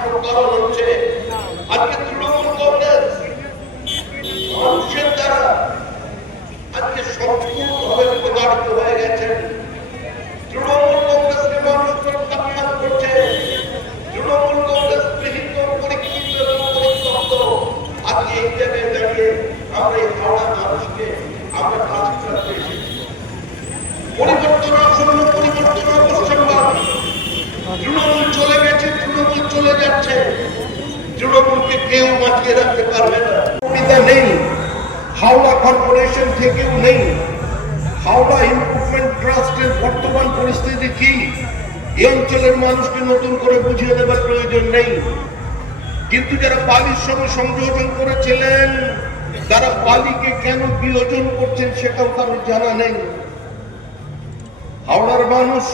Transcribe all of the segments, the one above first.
একমাত্র কারণ হচ্ছে আজকে তৃণমূল কংগ্রেস মানুষের দ্বারা আজকে সম্পূর্ণভাবে প্রতারিত হয়ে গেছেন। তৃণমূল কংগ্রেসকে মানুষ প্রত্যাখ্যান করছে। তৃণমূল কংগ্রেস গৃহীত পরীক্ষিত এবং পরিত্যক্ত। আজকে এই জায়গায় দাঁড়িয়ে আমরা এই হাওড়া মানুষকে আমরা কাজ করতে এসেছি। পরিবর্তন আসন্ন, পরিবর্তন অবশ্যম্ভাবী। তৃণমূল চলে গেছে, তৃণমূল চলে যাচ্ছে, তৃণমূলকে কেউ বাঁচিয়ে রাখতে পারবে না। সুবিধা নেই, হাওড়া কর্পোরেশন থেকেও নেই। হাওড়া ইমপ্রুভমেন্ট ট্রাস্টের বর্তমান পরিস্থিতি কি এই অঞ্চলের মানুষকে নতুন করে বুঝিয়ে দেবার প্রয়োজন নেই। কিন্তু যারা বালির সঙ্গে সংযোজন করেছিলেন, তারা বালিকে কেন বিলোচন করছেন সেটাও কারোর জানা নেই। হাওড়ার মানুষ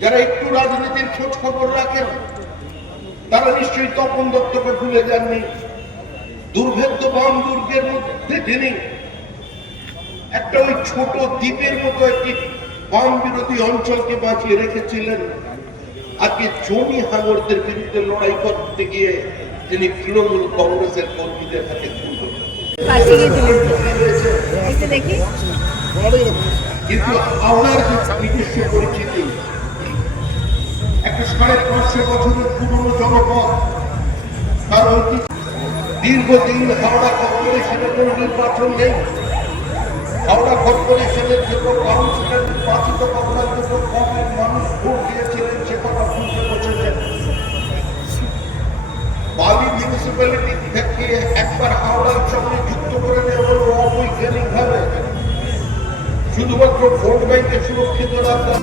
যারা একটু রাজনীতির খোঁজ খবর রাখেন, তারা নিশ্চয়ই তপন দত্তকে ভুলে যাননি। দুর্ভেদ্য বাম দুর্গের মধ্যে তিনি একটা ওই ছোট দ্বীপের মতো একটি বাম বিরোধী অঞ্চলকে বাঁচিয়ে রেখেছিলেন। আজকে জমি হাঙরদের বিরুদ্ধে লড়াই করতে গিয়ে তিনি তৃণমূল কংগ্রেসের কর্মীদের হাতে তুলে কিন্তু হাওড়ার যে নিজস্ব পরিচিতি, একটা 550 বছরের পুরনো জনপদ, তার ঐতিহ্য। দীর্ঘদিন হাওড়া কর্পোরেশনের কোন নির্বাচন নেই। হাওড়া কর্পোরেশনের যে কাউন্সিলর নির্বাচিত করার জন্য কবে মানুষ ভোট দিয়েছিলেন সে কথা ভুলতে বসেছেন। বালি মিউনিসিপ্যালিটি থেকে একবার হাওড়ার সঙ্গে যুক্ত করে দেওয়া হলো অবৈজ্ঞানিক ভাবে, শুধুমাত্র ভোট ব্যাংকে সুরক্ষিত রাখা।